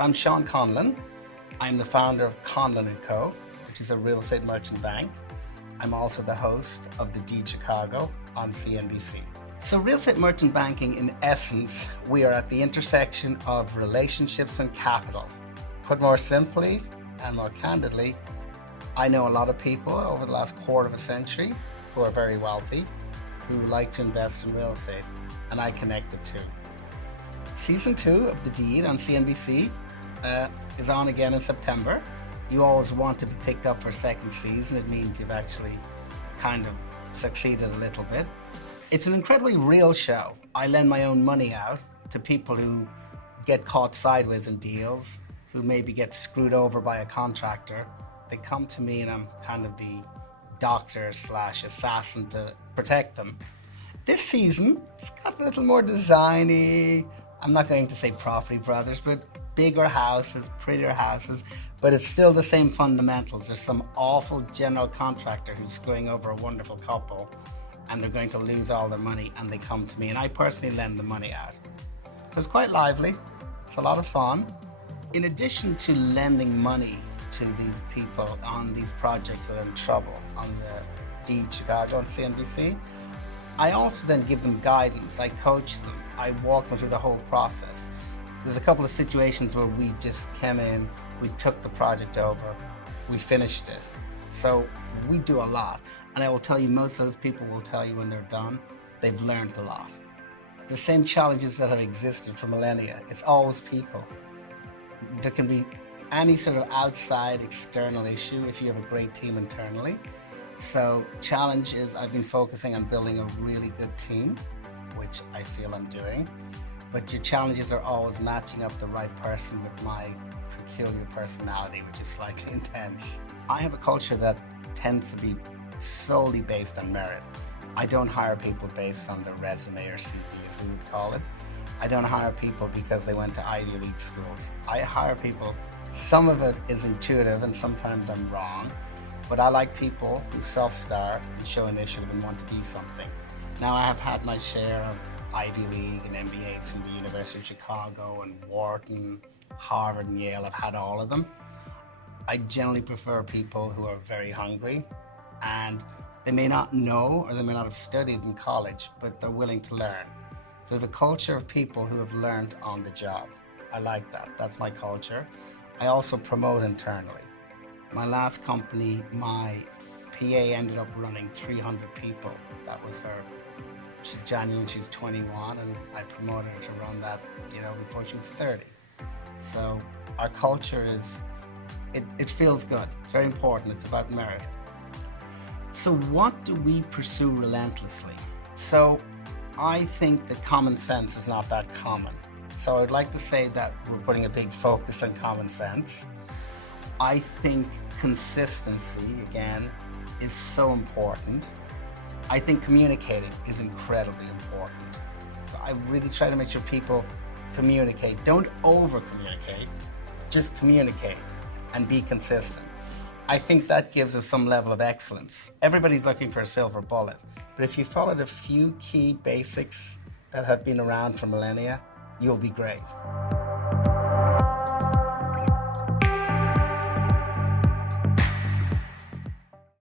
So I'm Sean Conlon. I'm the founder of Conlon & Co., which is a real estate merchant bank. I'm also the host of the Deed Chicago on CNBC. So real estate merchant banking, in essence, we are at the intersection of relationships and capital. Put more simply and more candidly, I know a lot of people over the last quarter of a century who are very wealthy, who like to invest in real estate, and I connect the two. Season 2 of The Deed on CNBC is on again in September. You always want to be picked up for a second season. It means you've actually kind of succeeded a little bit. It's an incredibly real show. I lend my own money out to people who get caught sideways in deals, who maybe get screwed over by a contractor. They come to me and I'm kind of the doctor/assassin to protect them. This season, it's got a little more designy. I'm not going to say Property Brothers, but bigger houses, prettier houses, but it's still the same fundamentals. There's some awful general contractor who's screwing over a wonderful couple and they're going to lose all their money, and they come to me and I personally lend the money out. So it's quite lively, it's a lot of fun. In addition to lending money to these people on these projects that are in trouble on the Deed Chicago on CNBC, I also then give them guidance. I coach them. I walk them through the whole process. There's a couple of situations where we just came in, we took the project over, we finished it. So we do a lot. And I will tell you, most of those people will tell you when they're done, they've learned a lot. The same challenges that have existed for millennia, it's always people. There can be any sort of outside external issue if you have a great team internally. So challenge is I've been focusing on building a really good team, which I feel I'm doing. But your challenges are always matching up the right person with my peculiar personality, which is slightly intense. I have a culture that tends to be solely based on merit. I don't hire people based on their resume or CV, as we would call it. I don't hire people because they went to Ivy League schools. I hire people, some of it is intuitive and sometimes I'm wrong, but I like people who self-start and show initiative and want to be something. Now, I have had my share of Ivy League and MBAs from the University of Chicago and Wharton, Harvard and Yale. I've had all of them. I generally prefer people who are very hungry, and they may not know or they may not have studied in college, but they're willing to learn. So we have a culture of people who have learned on the job. I like that. That's my culture. I also promote internally. My last company, my PA ended up running 300 people. That was her. She's January, she's 21, and I promoted her to run that, before she was 30. So our culture is, it feels good. It's very important. It's about merit. So what do we pursue relentlessly? So I think that common sense is not that common. So I'd like to say that we're putting a big focus on common sense. I think consistency, again, is so important. I think communicating is incredibly important. So I really try to make sure people communicate. Don't over-communicate, just communicate and be consistent. I think that gives us some level of excellence. Everybody's looking for a silver bullet, but if you followed a few key basics that have been around for millennia, you'll be great.